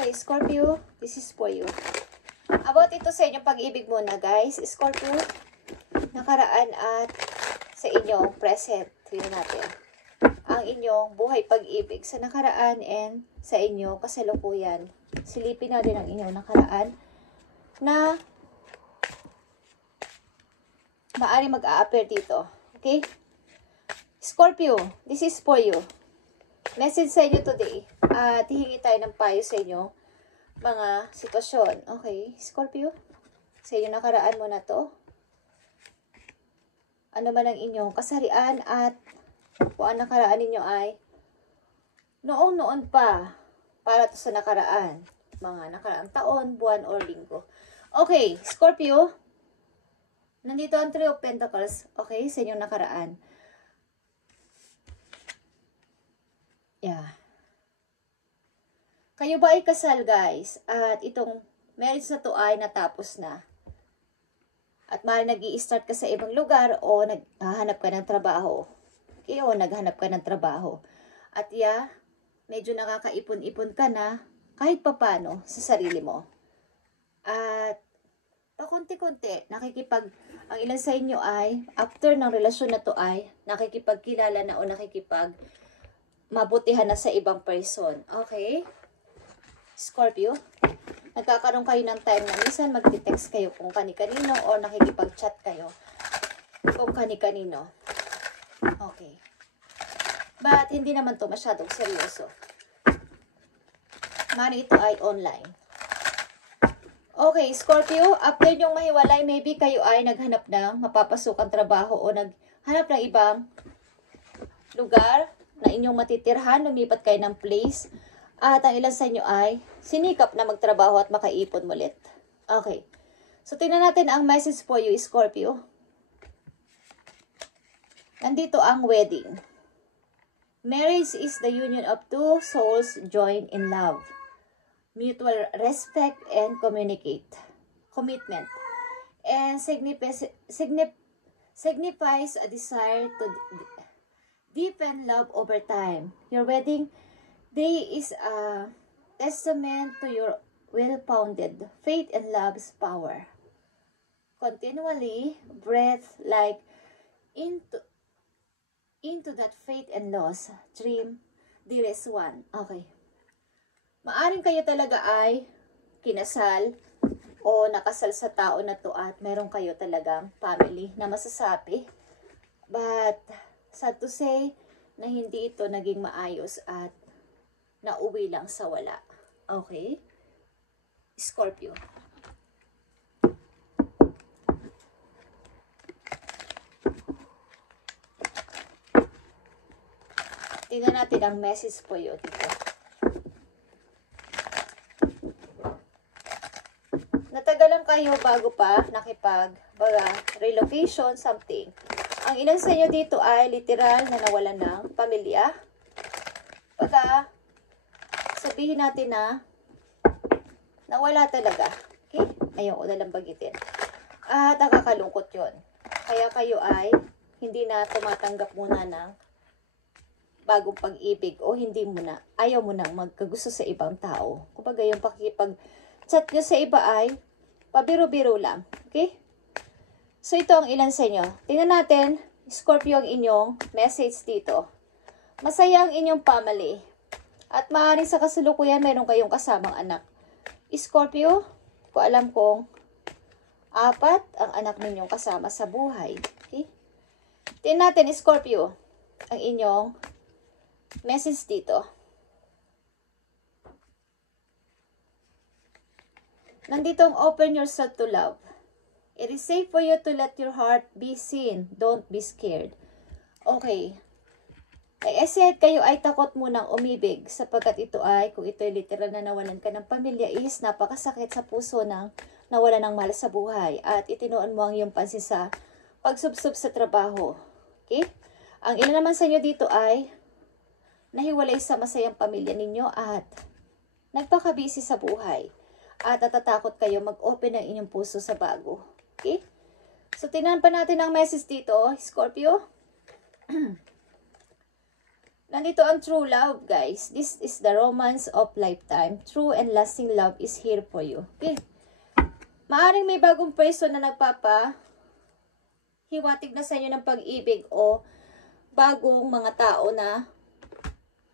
Okay, Scorpio, this is for you. About ito sa inyong pag-ibig muna, guys. Scorpio, nakaraan at sa inyong present. Tingnan natin. Ang inyong buhay pag-ibig sa nakaraan and sa inyong kasalukuyan. Silipin natin ang inyong nakaraan na maaari mag-a-appear dito. Okay? Scorpio, this is for you. Message sa inyo today. At hihingi tayo ng payo sa inyo mga sitwasyon. Okay, Scorpio? Sa inyong nakaraan mo na to. Ano man ang inyong kasarian at kung ang nakaraan ninyo ay noong-noon pa para to sa nakaraan. Mga nakaraang taon, buwan, or linggo. Okay, Scorpio. Nandito ang Three of Pentacles. Okay, sa inyong nakaraan. Yeah. Kayo ba ay kasal, guys? At itong marriage na to ay natapos na. At maaari nag-i-start ka sa ibang lugar o naghahanap ka ng trabaho. Okay, o naghanap ka ng trabaho. At yeah, medyo nakakaipon-ipon ka na kahit papano sa sarili mo. At pakunti-kunti, ang ilan sa inyo ay, after ng relasyon na to ay, nakikipagkilala na o mabutihan na sa ibang person. Okay? Scorpio, nagkakaroon kayo ng time na minsan magti-text kayo kung kani-kanino o nakikipag-chat kayo kung kani-kanino. Okay. But, hindi naman to masyadong seryoso. Mari ito ay online. Okay, Scorpio, after nyong mahiwalay, maybe kayo ay naghanap ng mapapasukang trabaho o naghanap ng ibang lugar na inyong matitirhan, lumipat kayo ng place, at ang ilan sa inyo ay sinikap na magtrabaho at makaipon ulit. Okay. So, tingnan natin ang message for you, Scorpio. Nandito ang wedding. Marriage is the union of two souls joined in love, mutual respect, and commitment. And signifies a desire to deepen love over time. Your wedding day is a testament to your well-founded faith and love's power. Continually breathe like into that faith and loss. Dream, dearest one. Okay. Maaring kayo talaga ay kinasal o nakasal sa tao na to at meron kayo talagang family na masasabi. But sad to say na hindi ito naging maayos at nauwi lang sa wala. Okay? Scorpio. Tingnan natin ang message po yun dito. Natagalan kayo bago pa relocation, something. Ang ilan sa inyo dito ay literal na nawalan ng pamilya. Pagka sabihin natin na nawala talaga. Okay? Ayoko na lang bagitin. At nakakalungkot yun. Kaya kayo ay hindi na tumatanggap muna ng bagong pag-ibig o ayaw mo nang magkagusto sa ibang tao. Kumbaga yung pakikipag-chat nyo sa iba ay pabiro-biro lang. Okay? So, ito ang ilan sa inyo. Tingnan natin, Scorpio, ang inyong message dito. Masaya ang inyong family. At maaaring sa kasalukuyan, meron kayong kasamang anak. Scorpio, ko alam kong 4 ang anak ninyong kasama sa buhay. Okay? Tingnan natin, Scorpio, ang inyong message dito. Nandito ang open yourself to love. It is safe for you to let your heart be seen. Don't be scared. Okay. Like I said, kayo ay takot munang umibig sapagkat kung ito ay literal na nawalan ka ng pamilya is napakasakit sa puso ng nawalan ng mahal sa buhay at itinuon mo ang iyong pansin sa pagsubsob sa trabaho. Okay? Ang ilan naman sa inyo dito ay nahiwalay sa masayang pamilya ninyo at nagpakabisi sa buhay at natatakot kayo mag-open ng inyong puso sa bago. Okay? So, tingnan pa natin ang message dito, Scorpio. Nandito ang true love, guys. This is the romance of lifetime. True and lasting love is here for you. Okay? Maaring may bagong person na hiwatig na sa inyo ng pag-ibig o bagong mga tao na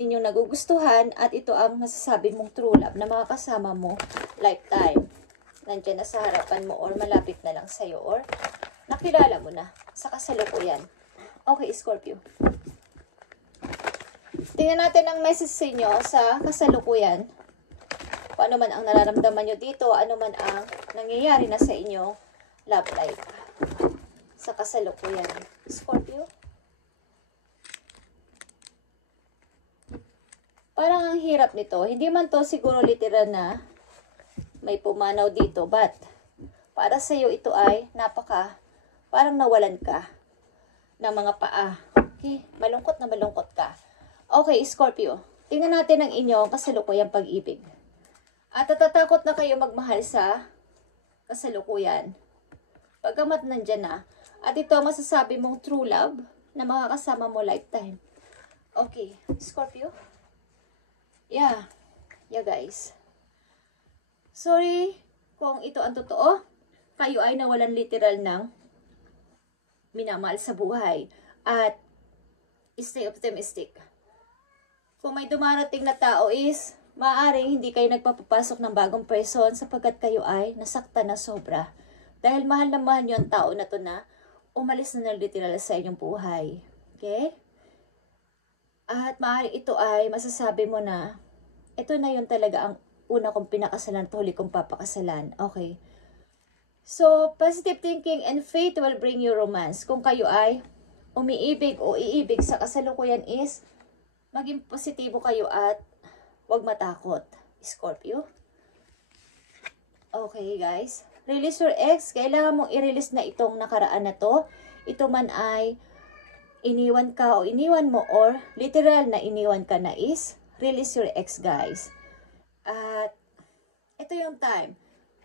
ninyong nagugustuhan at ito ang masasabi mong true love na makakasama mo lifetime. Nandiyan na sa harapan mo or malapit na lang sa'yo or nakilala mo na sa kasalukuyan. Okay, Scorpio. Tingnan natin ang message sa inyo sa kasalukuyan. Kung ano man ang nararamdaman nyo dito, ano man ang nangyayari na sa inyo love life sa kasalukuyan. Scorpio. Parang ang hirap nito. Hindi man to siguro literal na may pumanaw dito. But, para sa iyo ito ay parang nawalan ka ng mga paa. Okay? Malungkot na malungkot ka. Okay, Scorpio. Tingnan natin ang inyong kasalukuyang pag-ibig. At natatakot na kayo magmahal sa kasalukuyan. Pagkamat nandyan na. At ito masasabi mong true love na makakasama mo lifetime. Okay, Scorpio. Yeah, guys. Sorry kung ito ang totoo. Kayo ay nawalan literal ng minamahal sa buhay. At stay optimistic. Kung may dumarating na tao is maaaring hindi kayo nagpapapasok ng bagong person sapagkat kayo ay nasaktan na sobra. Dahil mahal na mahal nyo ang tao na to na umalis na literal sa inyong buhay. Okay? At maaaring ito ay masasabi mo na ito na yun talaga ang una kong pinakasalan at huli kong papakasalan. Okay. So, positive thinking and faith will bring you romance. Kung kayo ay umiibig o iibig sa kasalukuyan is maging positibo kayo at huwag matakot. Scorpio. Okay, guys. Release your ex. Kailangan mong i-release na itong nakaraan na to. Ito man ay iniwan ka o iniwan mo or literal na iniwan ka na is release your ex, guys. At ito yung time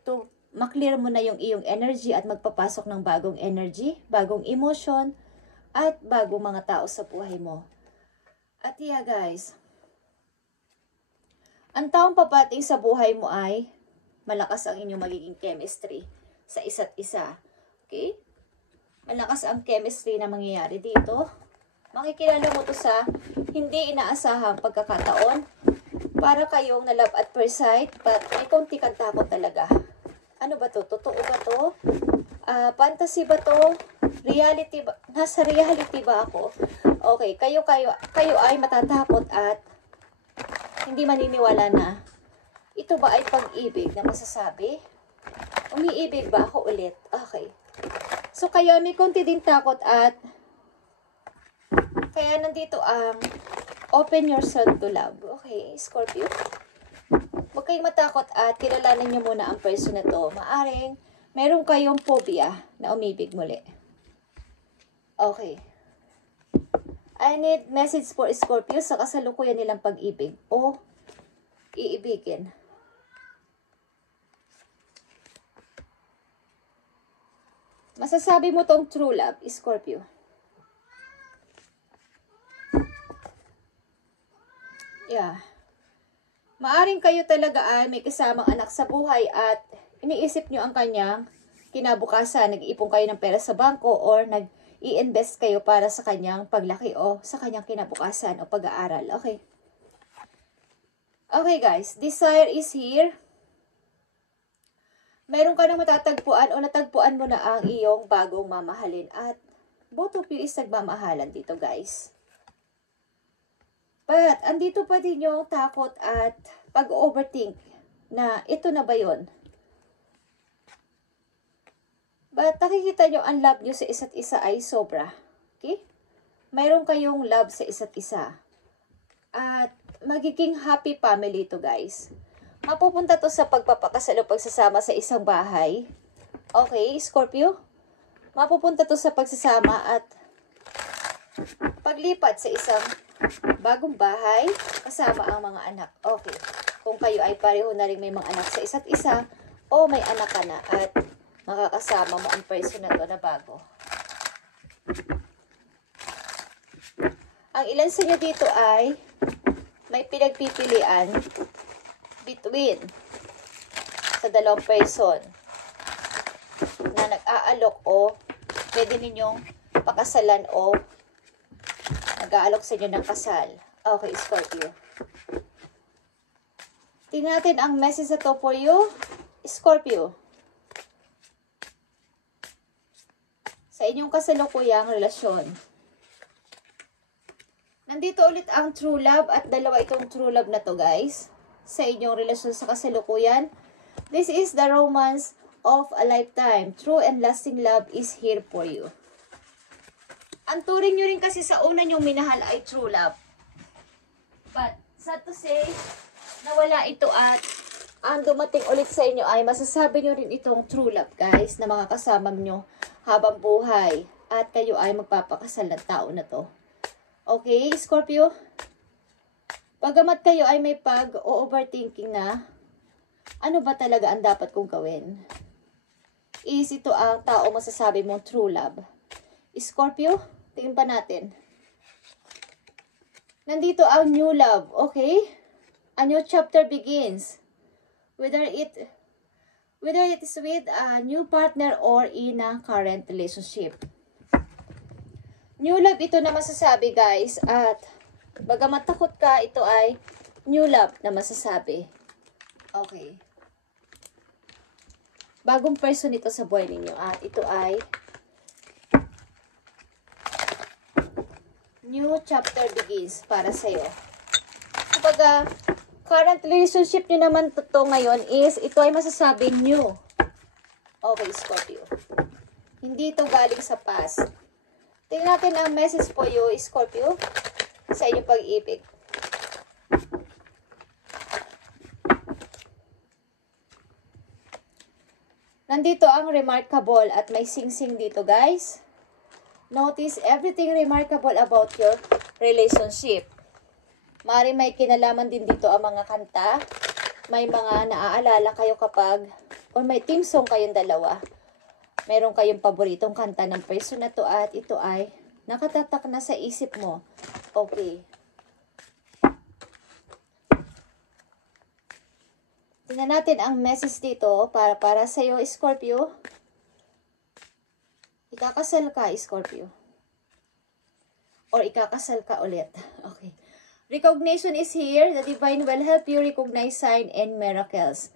to maklear mo na yung iyong energy at magpapasok ng bagong energy, bagong emotion, at bagong mga tao sa buhay mo. At yeah, guys. Ang taong papating sa buhay mo ay malakas ang inyong magiging chemistry sa isa't isa. Okay? Malakas ang chemistry na mangyayari dito. Makikilala mo to sa hindi inaasahang pagkakataon. Para kayong na love at first sight, but may konti kang takot talaga. Ano ba to? Totoo ba to? Fantasy ba to? Reality ba? Nasa reality ba ako? Okay, kayo ay matatakot at hindi maniniwala na ito ba ay pag-ibig na masasabi? Umiibig ba ako ulit? Okay. So, kaya may konti din takot at kaya nandito ang open yourself to love. Okay, Scorpio? Huwag kayong matakot at kilalanin nyo muna ang person na to. Maaring meron kayong phobia na umibig muli. Okay. I need message for Scorpio sa kasalukuyan nilang pag-ibig o iibigin. Masasabi mo tong true love, Scorpio. Yeah. Maaring kayo talaga ay may kasamang anak sa buhay at iniisip nyo ang kanyang kinabukasan. Nag-iipon kayo ng pera sa bangko or nag-i-invest kayo para sa kanyang paglaki o sa kanyang kinabukasan o pag-aaral. Okay. Okay, guys. Desire is here. Meron ka nang matatagpuan o natagpuan mo na ang iyong bagong mamahalin at both of you is nagmamahalan dito, guys. But, andito pa din yung takot at pag-overthink na ito na ba yun? But, nakikita nyo ang love nyo sa isa't isa ay sobra. Okay? Mayroon kayong love sa isa't isa. At magiging happy family to, guys. Mapupunta to sa pagpapakasal o pagsasama sa isang bahay. Okay, Scorpio? Mapupunta to sa pagsasama at paglipat sa isang bagong bahay kasama ang mga anak. Okay. Kung kayo ay pareho na rin may mga anak sa isa't isa o may anak ka na at makakasama mo ang person na to na bago. Ang ilan sa inyo dito ay may pinagpipilian between sa dalawang person na nag-aalok o pwede ninyong pakasalan o nag-aalok sa inyo ng kasal. Okay, Scorpio. Tingnan natin ang message na to for you, Scorpio. Sa inyong kasalukuyang relasyon. Nandito ulit ang true love at dalawa itong true love na to, guys. Sa inyong relasyon sa kasalukuyan. This is the romance of a lifetime. True and lasting love is here for you. Ang turing nyo rin kasi sa una nyong minahal ay true love. But, sad to say, nawala ito at ang dumating ulit sa inyo ay masasabi nyo rin itong true love, guys, na mga kasama nyo habang buhay. At kayo ay magpapakasal ng tao na to. Okay, Scorpio? Bagamat kayo ay may pag-overthinking na, ano ba talaga ang dapat kong gawin? Is ito ang tao masasabi mong true love. Scorpio, tingin pa natin. Nandito ang new love, okay? A new chapter begins. Whether it is with a new partner or in a current relationship. New love ito na masasabi, guys. At bagamat takot ka, ito ay new love na masasabi. Okay. Bagong person ito sa buhay ninyo. At ito ay new chapter begins para sa'yo. Kapag current relationship nyo naman to ngayon is, ito ay masasabing new. Okay, Scorpio. Hindi ito galing sa past. Tingnan natin ang message po you, Scorpio, sa inyong pag-ibig. Nandito ang remarkable at may sing-sing dito, guys. Notice everything remarkable about your relationship. Maaaring may kinalaman din dito ang mga kanta. May mga naaalala kayo kapag, o may team song kayong dalawa. Meron kayong paboritong kanta ng person na to at ito ay nakatatak na sa isip mo. Okay. Tingnan natin ang message dito para sa iyo, Scorpio. Ikakasal ka, Scorpio. Or ikakasal ka ulit. Okay. Recognition is here. The divine will help you recognize sign and miracles.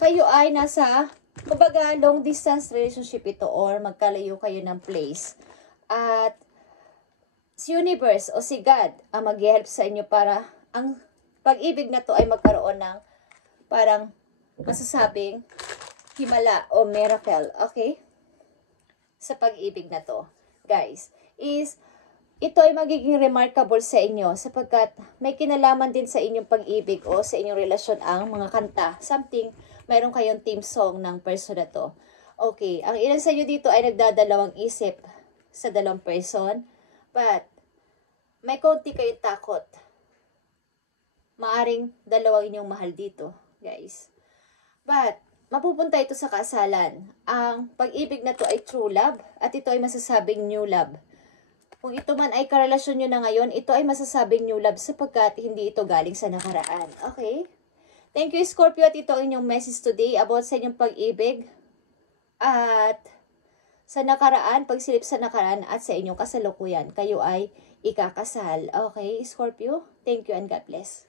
Kayo ay nasa, kumbaga, long distance relationship ito or magkalayo kayo ng place. At si universe o si God ang mag-help sa inyo para ang pag-ibig na to ay magkaroon ng parang masasabing himala o miracle. Okay? Sa pag-ibig na to, guys, is ito ay magiging remarkable sa inyo sapagkat may kinalaman din sa inyong pag-ibig o sa inyong relasyon ang mga kanta. Something, mayroon kayong team song ng person na to. Okay, ang ilan sa inyo dito ay nagdadalawang isip sa dalawang person. But, may konti kayong takot. Maaring dalawang inyong mahal dito, guys. But, mapupunta ito sa kasalan. Ang pag-ibig na to ay true love at ito ay masasabing new love. Kung ito man ay karelasyon nyo na ngayon, ito ay masasabing new love sapagkat hindi ito galing sa nakaraan. Okay? Thank you, Scorpio, at ito ang inyong message today about sa inyong pag-ibig at sa nakaraan, pagsilip sa nakaraan at sa inyong kasalukuyan. Kayo ay ikakasal. Okay, Scorpio? Thank you and God bless.